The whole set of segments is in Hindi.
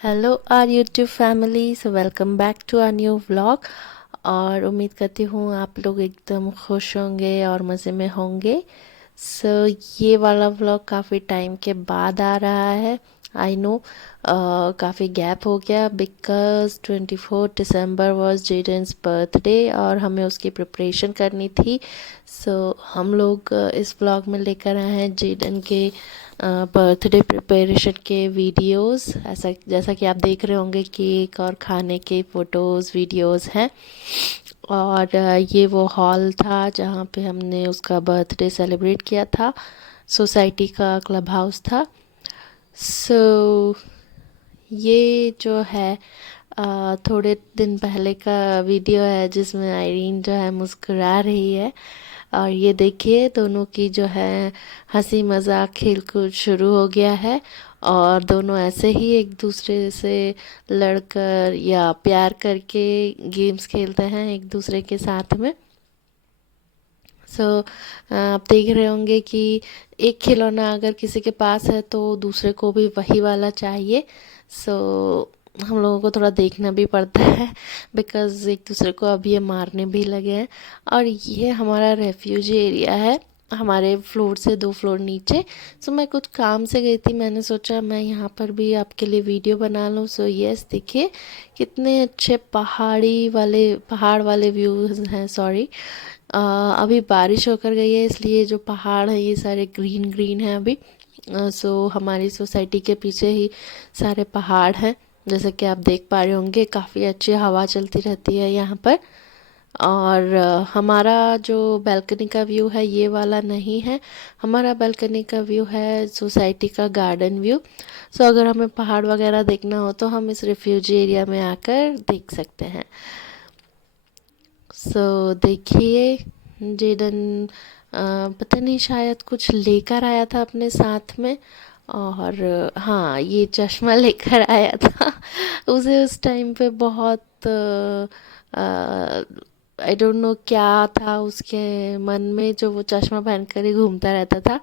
Hello our YouTube family, so welcome back to our new vlog. और उम्मीद करती हूँ आप लोग एकदम खुश होंगे और मज़े में होंगे। सो ये वाला व्लॉग काफ़ी टाइम के बाद आ रहा है। आई नो काफ़ी गैप हो गया बिकॉज़ 24 दिसंबर वॉज जेडन्स बर्थडे और हमें उसकी प्रिपरेशन करनी थी। सो हम लोग इस व्लॉग में लेकर आए हैं जेडन के बर्थडे प्रिपरेशन के वीडियोस। ऐसा जैसा कि आप देख रहे होंगे, केक और खाने के फ़ोटोज़ वीडियोस हैं। और ये वो हॉल था जहाँ पे हमने उसका बर्थडे सेलिब्रेट किया था। सोसाइटी का क्लब हाउस था। सो ये जो है थोड़े दिन पहले का वीडियो है जिसमें आयरीन जो है मुस्कुरा रही है। और ये देखिए दोनों की जो है हंसी मजाक खेल कूद शुरू हो गया है। और दोनों ऐसे ही एक दूसरे से लड़कर या प्यार करके गेम्स खेलते हैं एक दूसरे के साथ में। सो आप देख रहे होंगे कि एक खिलौना अगर किसी के पास है तो दूसरे को भी वही वाला चाहिए। सो हम लोगों को थोड़ा देखना भी पड़ता है बिकॉज़ एक दूसरे को अब ये मारने भी लगे हैं। और ये हमारा रेफ्यूजी एरिया है, हमारे फ्लोर से 2 फ्लोर नीचे। सो मैं कुछ काम से गई थी, मैंने सोचा मैं यहाँ पर भी आपके लिए वीडियो बना लूँ। सो यस, देखिए कितने अच्छे पहाड़ वाले व्यूज़ हैं। सॉरी, अभी बारिश होकर गई है इसलिए जो पहाड़ है ये सारे ग्रीन ग्रीन हैं अभी। सो हमारी सोसाइटी के पीछे ही सारे पहाड़ हैं, जैसे कि आप देख पा रहे होंगे। काफ़ी अच्छी हवा चलती रहती है यहाँ पर। और हमारा जो बैल्कनी का व्यू है ये वाला नहीं है। हमारा बैल्कनी का व्यू है सोसाइटी का गार्डन व्यू। सो अगर हमें पहाड़ वगैरह देखना हो तो हम इस रिफ्यूजी एरिया में आकर देख सकते हैं। सो देखिए जेडन पता नहीं शायद कुछ लेकर आया था अपने साथ में। और हाँ, ये चश्मा लेकर आया था। उसे उस टाइम पे बहुत आई डोंट नो क्या था उसके मन में जो वो चश्मा पहनकर ही घूमता रहता था।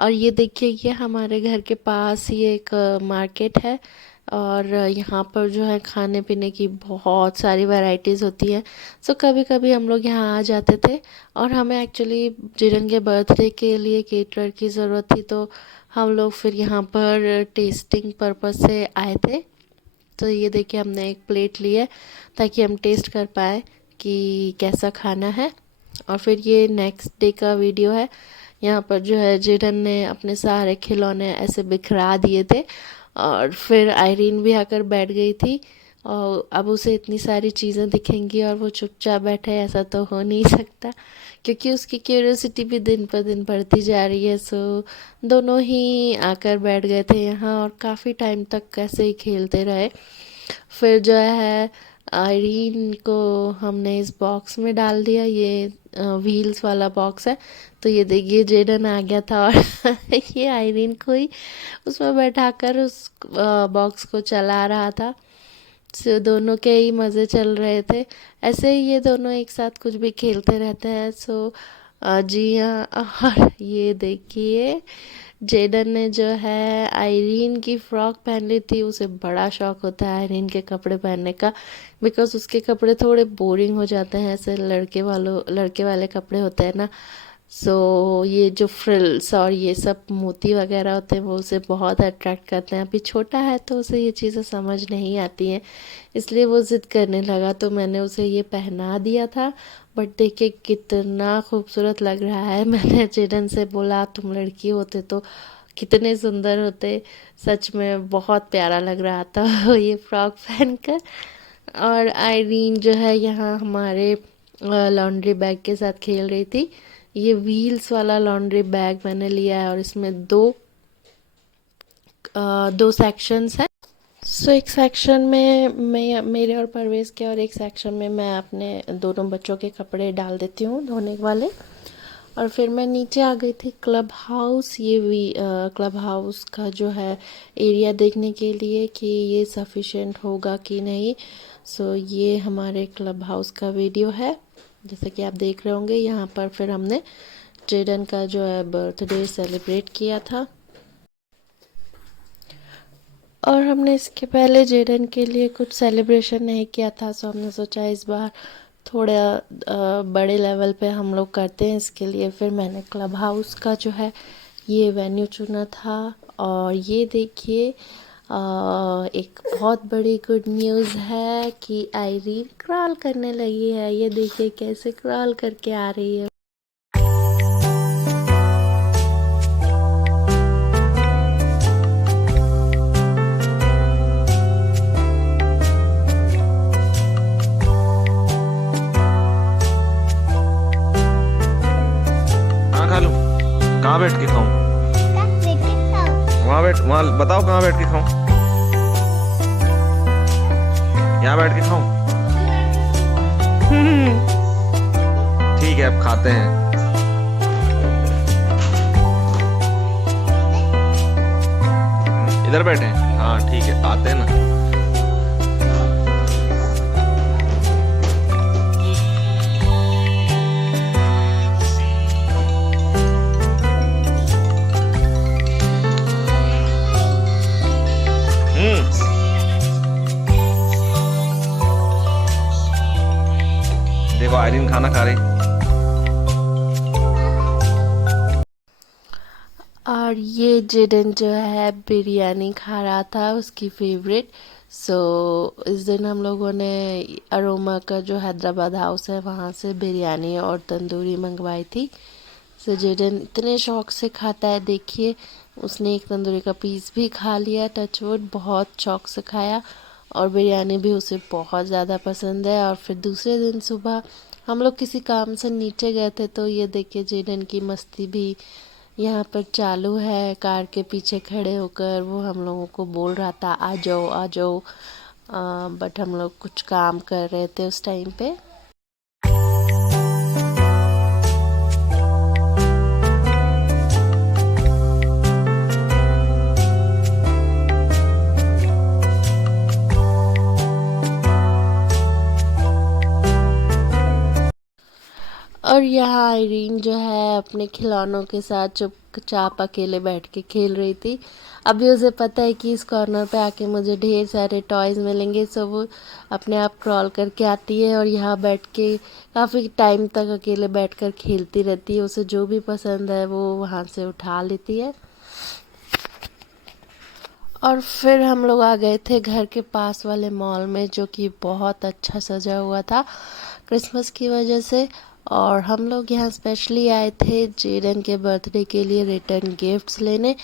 और ये देखिए ये हमारे घर के पास ही एक मार्केट है। और यहाँ पर जो है खाने पीने की बहुत सारी वैरायटीज़ होती हैं। सो कभी कभी हम लोग यहाँ आ जाते थे। और हमें एक्चुअली जिरन के बर्थडे के लिए केटरर की ज़रूरत थी, तो हम लोग फिर यहाँ पर टेस्टिंग पर्पस से आए थे। तो ये देखिए हमने एक प्लेट ली है ताकि हम टेस्ट कर पाए कि कैसा खाना है। और फिर ये नेक्स्ट डे का वीडियो है। यहाँ पर जो है जिरन ने अपने सारे खिलौने ऐसे बिखरा दिए थे। और फिर आयरीन भी आकर बैठ गई थी। और अब उसे इतनी सारी चीज़ें दिखेंगी और वो चुपचाप बैठे, ऐसा तो हो नहीं सकता क्योंकि उसकी क्यूरियोसिटी भी दिन पर दिन बढ़ती जा रही है। सो दोनों ही आकर बैठ गए थे यहाँ और काफ़ी टाइम तक ऐसे ही खेलते रहे। फिर जो है आयरीन को हमने इस बॉक्स में डाल दिया, ये व्हील्स वाला बॉक्स है। तो ये देखिए जेडन आ गया था और ये आयरीन को ही उसमें बैठाकर उस बॉक्स को चला रहा था। सो दोनों के ही मज़े चल रहे थे। ऐसे ही ये दोनों एक साथ कुछ भी खेलते रहते हैं। सो जी हाँ। और ये देखिए जेडन ने जो है आयरीन की फ्रॉक पहन ली थी। उसे बड़ा शौक होता है आयरीन के कपड़े पहनने का बिकॉज उसके कपड़े थोड़े बोरिंग हो जाते हैं, ऐसे लड़के वाले कपड़े होते हैं ना। सो ये जो फ्रिल्स और ये सब मोती वगैरह होते हैं वो उसे बहुत अट्रैक्ट करते हैं। अभी छोटा है तो उसे ये चीज़ें समझ नहीं आती हैं, इसलिए वो ज़िद करने लगा तो मैंने उसे ये पहना दिया था। बट देखिए कितना खूबसूरत लग रहा है। मैंने चिड़न से बोला तुम लड़की होते तो कितने सुंदर होते। सच में बहुत प्यारा लग रहा था ये फ्रॉक पहनकर। और आयरीन जो है यहाँ हमारे लॉन्ड्री बैग के साथ खेल रही थी। ये व्हील्स वाला लॉन्ड्री बैग मैंने लिया है और इसमें दो सेक्शंस हैं। सो एक सेक्शन में मैं मेरे और परवेज़ के और एक सेक्शन में मैं अपने दोनों बच्चों के कपड़े डाल देती हूँ धोने वाले। और फिर मैं नीचे आ गई थी क्लब हाउस, ये भी क्लब हाउस का जो है एरिया देखने के लिए कि ये सफिशेंट होगा कि नहीं। सो ये हमारे क्लब हाउस का वीडियो है, जैसे कि आप देख रहे होंगे। यहाँ पर फिर हमने जेडन का जो है बर्थडे सेलिब्रेट किया था। और हमने इसके पहले जेडन के लिए कुछ सेलिब्रेशन नहीं किया था, सो हमने सोचा इस बार थोड़ा बड़े लेवल पे हम लोग करते हैं। इसके लिए फिर मैंने क्लब हाउस का जो है ये वेन्यू चुना था। और ये देखिए एक बहुत बड़ी गुड न्यूज़ है कि आयरीन क्रॉल करने लगी है। ये देखिए कैसे क्रॉल करके आ रही है। कहाँ खा लूँ? कहाँ बैठ के खाऊं? वहाँ बैठ, वहाँ बताओ कहाँ बैठ के खाऊं? यहाँ बैठ के खाऊं? ठीक है, अब खाते हैं। इधर बैठे हैं? हाँ ठीक है, आते हैं ना। हम्म। देखो आयरीन खाना खा रही। और ये जेडन जो है बिरयानी खा रहा था, उसकी फेवरेट। सो इस दिन हम लोगों ने अरोमा का जो हैदराबाद हाउस है वहाँ से बिरयानी और तंदूरी मंगवाई थी। सो जेडन इतने शौक से खाता है, देखिए उसने एक तंदूरी का पीस भी खा लिया। टचवुड बहुत शौक से खाया। और बिरयानी भी उसे बहुत ज़्यादा पसंद है। और फिर दूसरे दिन सुबह हम लोग किसी काम से नीचे गए थे, तो ये देखिए जेडन की मस्ती भी यहाँ पर चालू है। कार के पीछे खड़े होकर वो हम लोगों को बोल रहा था आ जाओ आ जाओ। बट हम लोग कुछ काम कर रहे थे उस टाइम पे। और यहाँ आयरीन जो है अपने खिलौनों के साथ चुपचाप अकेले बैठ के खेल रही थी। अभी उसे पता है कि इस कॉर्नर पे आके मुझे ढेर सारे टॉयज़ मिलेंगे, सो वो अपने आप क्रॉल करके आती है और यहाँ बैठ के काफ़ी टाइम तक अकेले बैठकर खेलती रहती है। उसे जो भी पसंद है वो वहाँ से उठा लेती है। और फिर हम लोग आ गए थे घर के पास वाले मॉल में, जो कि बहुत अच्छा सजा हुआ था क्रिसमस की वजह से। और हम लोग यहाँ स्पेशली आए थे जेडन के बर्थडे के लिए रिटर्न गिफ्ट्स लेने।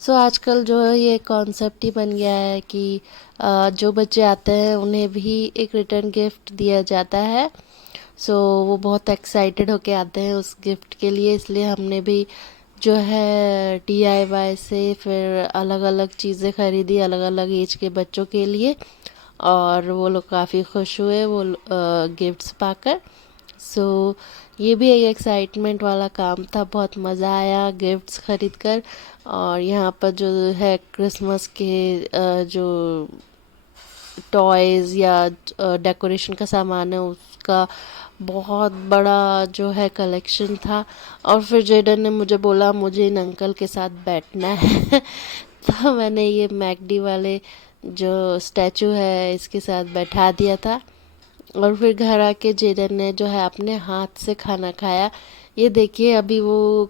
सो आजकल जो है ये कॉन्सेप्ट ही बन गया है कि जो बच्चे आते हैं उन्हें भी एक रिटर्न गिफ्ट दिया जाता है। सो वो बहुत एक्साइटेड होके आते हैं उस गिफ्ट के लिए, इसलिए हमने भी जो है DIY से फिर अलग अलग चीज़ें ख़रीदी अलग अलग एज के बच्चों के लिए। और वो लोग काफ़ी खुश हुए वो गिफ्ट्स पाकर। सो ये भी एक एक्साइटमेंट वाला काम था, बहुत मज़ा आया गिफ्ट्स ख़रीद कर। और यहाँ पर जो है क्रिसमस के जो टॉयज़ या डेकोरेशन का सामान है उसका बहुत बड़ा जो है कलेक्शन था। और फिर जेडन ने मुझे बोला मुझे इन अंकल के साथ बैठना है तो मैंने ये मैकडी वाले जो स्टैचू है इसके साथ बैठा दिया था। और फिर घर आके जेडन ने जो है अपने हाथ से खाना खाया। ये देखिए अभी वो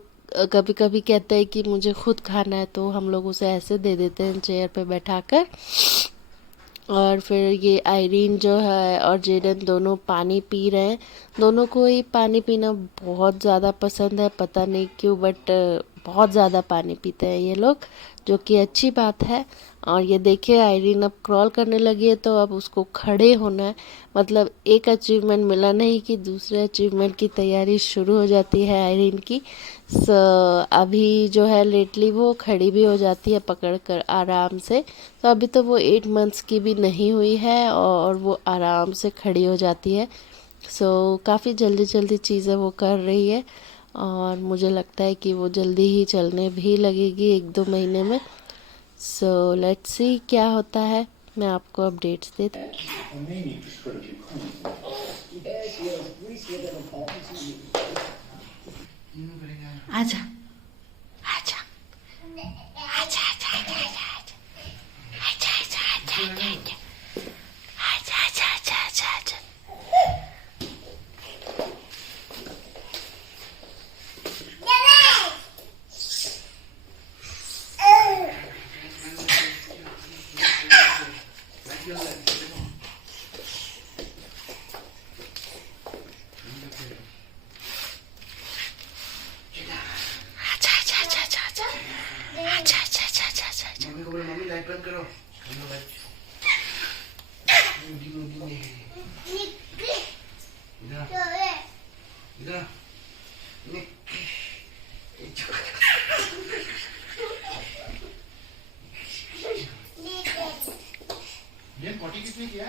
कभी कभी कहता है कि मुझे खुद खाना है, तो हम लोग उसे ऐसे दे देते हैं चेयर पे बैठाकर। और फिर ये आयरीन जो है और जेडन दोनों पानी पी रहे हैं। दोनों को ही पानी पीना बहुत ज़्यादा पसंद है, पता नहीं क्यों, बट बहुत ज़्यादा पानी पीते हैं ये लोग, जो कि अच्छी बात है। और ये देखिए आयरीन अब क्रॉल करने लगी है, तो अब उसको खड़े होना है। मतलब एक अचीवमेंट मिला नहीं कि दूसरे अचीवमेंट की तैयारी शुरू हो जाती है आयरीन की। अभी जो है लेटली वो खड़ी भी हो जाती है पकड़ कर आराम से। तो अभी तो वो 8 मंथ्स की भी नहीं हुई है और वो आराम से खड़ी हो जाती है। काफ़ी जल्दी जल्दी चीज़ें वो कर रही है। और मुझे लगता है कि वो जल्दी ही चलने भी लगेगी 1-2 महीने में। लेट्स सी क्या होता है, मैं आपको अपडेट्स देती आजा आजा आजा आजा आजा आजा आजा आजा अच्छा अच्छा अच्छा अच्छा अच्छा अच्छा। मम्मी को बोलो मम्मी लाइट बंद करो। हेलो भाई। मुड़ी मुड़ी में। इधर। इधर। ये पोटी किसने किया?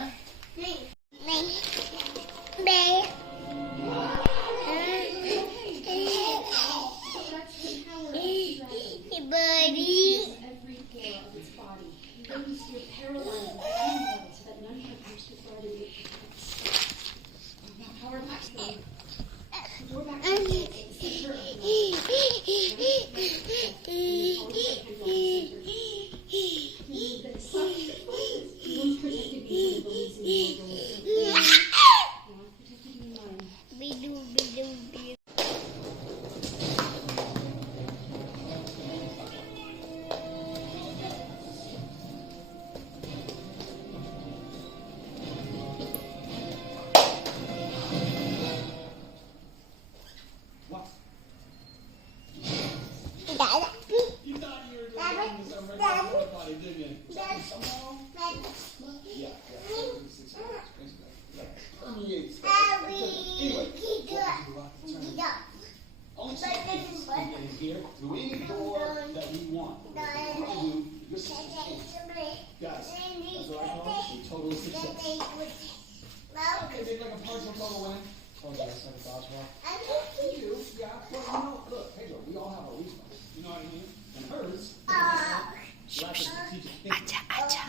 अच्छा अच्छा।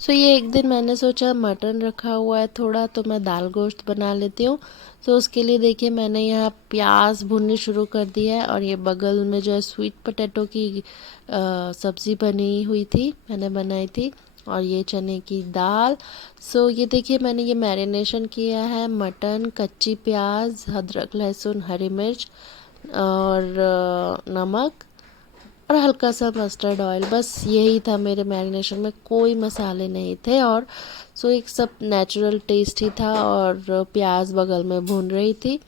सो ये एक दिन मैंने सोचा मटन रखा हुआ है थोड़ा, तो मैं दाल गोश्त बना लेती हूँ। सो उसके लिए देखिए मैंने यहाँ प्याज भूननी शुरू कर दी है, और ये बगल में जो है स्वीट पोटैटो की सब्ज़ी बनी हुई थी, मैंने बनाई थी, और ये चने की दाल। सो ये देखिए मैंने ये मैरिनेशन किया है, मटन, कच्ची प्याज, अदरक लहसुन हरी मिर्च और नमक और हल्का सा मस्टर्ड ऑयल, बस यही था मेरे मैरिनेशन में, कोई मसाले नहीं थे। और सो एक सब नेचुरल टेस्ट ही था, और प्याज बगल में भून रही थी,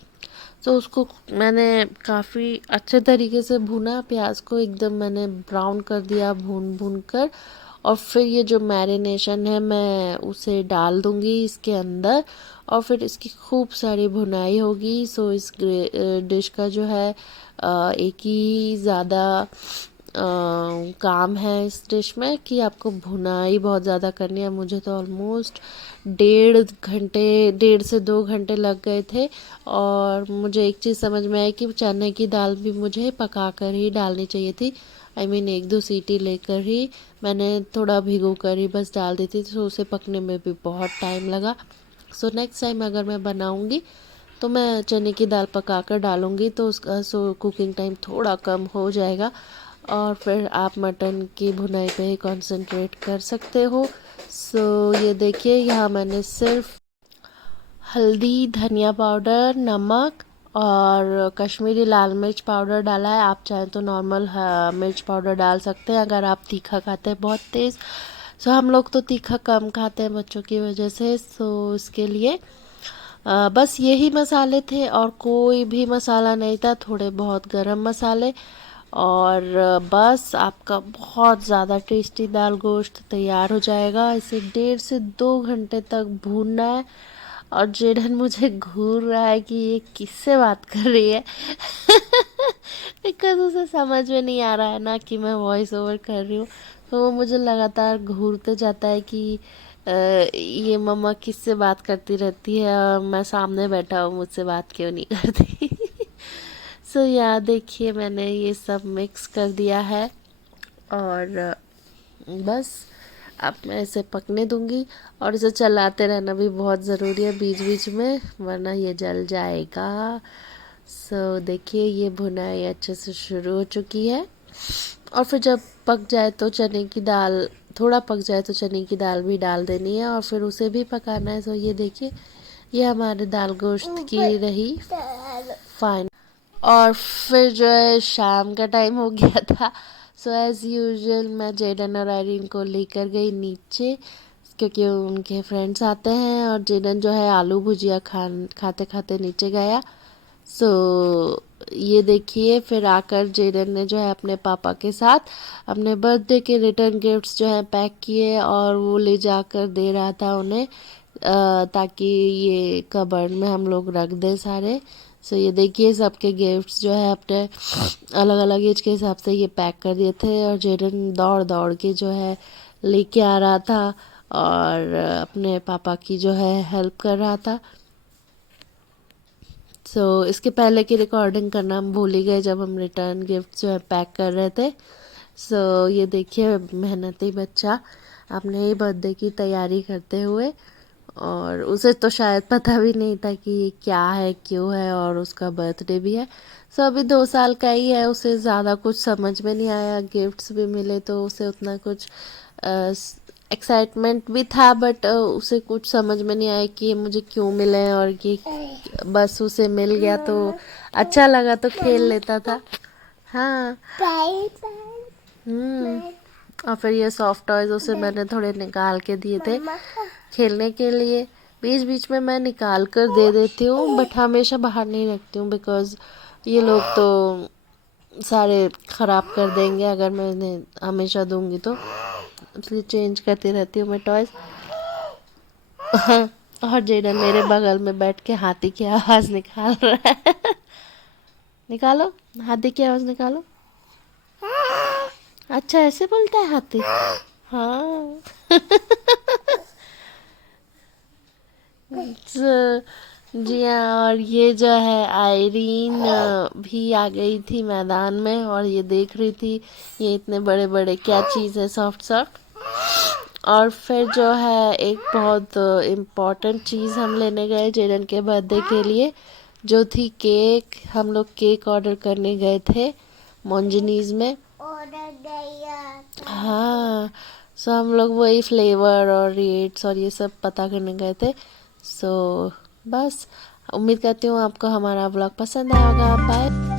तो उसको मैंने काफ़ी अच्छे तरीके से भूना, प्याज को एकदम मैंने ब्राउन कर दिया भून भून कर। और फिर ये जो मैरिनेशन है मैं उसे डाल दूँगी इसके अंदर, और फिर इसकी खूब सारी भुनाई होगी। सो इस डिश का जो है एक ही ज़्यादा काम है इस डिश में कि आपको भुनाई बहुत ज़्यादा करनी है। मुझे तो ऑलमोस्ट 1.5 से 2 घंटे लग गए थे, और मुझे एक चीज़ समझ में आई कि चने की दाल भी मुझे पका कर ही डालनी चाहिए थी। I mean 1-2 सीटी लेकर ही, मैंने थोड़ा भिगो कर ही बस डाल दी थी, तो उसे पकने में भी बहुत टाइम लगा। सो नेक्स्ट टाइम अगर मैं बनाऊँगी तो मैं चने की दाल पका कर डालूँगी, तो उसका कुकिंग टाइम थोड़ा कम हो जाएगा, और फिर आप मटन की भुनाई पे ही कंसंट्रेट कर सकते हो। सो ये देखिए यहाँ मैंने सिर्फ हल्दी, धनिया पाउडर, नमक और कश्मीरी लाल मिर्च पाउडर डाला है। आप चाहें तो नॉर्मल मिर्च पाउडर डाल सकते हैं अगर आप तीखा खाते हैं बहुत तेज़। सो हम लोग तो तीखा कम खाते हैं बच्चों की वजह से, सो इसके लिए बस यही मसाले थे और कोई भी मसाला नहीं था, थोड़े बहुत गरम मसाले, और बस आपका बहुत ज़्यादा टेस्टी दाल गोश्त तैयार हो जाएगा। इसे 1.5 से 2 घंटे तक भूनना है। और जेडन मुझे घूर रहा है कि ये किससे बात कर रही है बिकॉज उसे समझ में नहीं आ रहा है ना कि मैं वॉइस ओवर कर रही हूँ, तो वो मुझे लगातार घूरते जाता है कि ये मम्मा किससे बात करती रहती है और मैं सामने बैठा हूँ, मुझसे बात क्यों नहीं करती सो यहाँ देखिए मैंने ये सब मिक्स कर दिया है, और बस अब मैं इसे पकने दूंगी, और इसे चलाते रहना भी बहुत ज़रूरी है बीच बीच में, वरना ये जल जाएगा। सो देखिए ये भुनाई अच्छे से शुरू हो चुकी है, और फिर जब पक जाए तो चने की दाल, थोड़ा पक जाए तो चने की दाल भी डाल देनी है, और फिर उसे भी पकाना है। सो ये देखिए ये हमारे दाल गोश्त की रही फाइन। और फिर जो है शाम का टाइम हो गया था। सो एज़ यूजुअल मैं जेडन और आयरीन को लेकर गई नीचे, क्योंकि उनके फ्रेंड्स आते हैं, और जेडन जो है आलू भुजिया खाते खाते नीचे गया। सो ये देखिए, फिर आकर जेडन ने जो है अपने पापा के साथ अपने बर्थडे के रिटर्न गिफ्ट्स जो है पैक किए और वो ले जाकर दे रहा था उन्हें, ताकि ये कबर्ड में हम लोग रख दें सारे। सो ये देखिए, सबके गिफ्ट्स जो है अपने अलग अलग एज के हिसाब से ये पैक कर दिए थे, और जेडन दौड़ दौड़ के जो है लेके आ रहा था और अपने पापा की जो है हेल्प कर रहा था। सो इसके पहले की रिकॉर्डिंग करना हम भूल ही गए जब हम रिटर्न गिफ्ट जो है पैक कर रहे थे। सो ये देखिए, मेहनती बच्चा अपने बर्थडे की तैयारी करते हुए, और उसे तो शायद पता भी नहीं था कि ये क्या है, क्यों है, और उसका बर्थडे भी है। सो अभी 2 साल का ही है, उसे ज़्यादा कुछ समझ में नहीं आया। गिफ्ट्स भी मिले तो उसे उतना कुछ एक्साइटमेंट भी था, बट उसे कुछ समझ में नहीं आया कि ये मुझे क्यों मिले हैं, और ये बस उसे मिल गया तो अच्छा लगा तो खेल लेता था। हाँ। और फिर ये सॉफ्ट टॉयज उसे मैंने थोड़े निकाल के दिए थे खेलने के लिए। बीच बीच में मैं निकाल कर दे देती हूँ, बट हमेशा बाहर नहीं रखती हूँ, बिकॉज़ ये लोग तो सारे ख़राब कर देंगे अगर मैं इन्हें हमेशा दूंगी तो, इसलिए चेंज करती रहती हूँ मैं टॉयज। और जेडन मेरे बगल में बैठ के हाथी की आवाज़ निकाल रहा है। निकालो, हाथी की आवाज़ निकालो। अच्छा, ऐसे बोलता है हाथी? हाँ। जी हाँ, और ये जो है आयरीन भी आ गई थी मैदान में, और ये देख रही थी ये इतने बड़े बड़े क्या चीज़ है, सॉफ्ट सॉफ्ट। और फिर जो है एक बहुत इम्पोर्टेंट चीज़ हम लेने गए जेडन के बर्थडे के लिए, जो थी केक। हम लोग केक ऑर्डर करने गए थे मोंजनीज में। हाँ। सो हम लोग वही फ्लेवर और रेट्स और ये सब पता करने गए थे। सो बस, उम्मीद करती हूँ आपको हमारा व्लॉग पसंद आया होगा। बाय।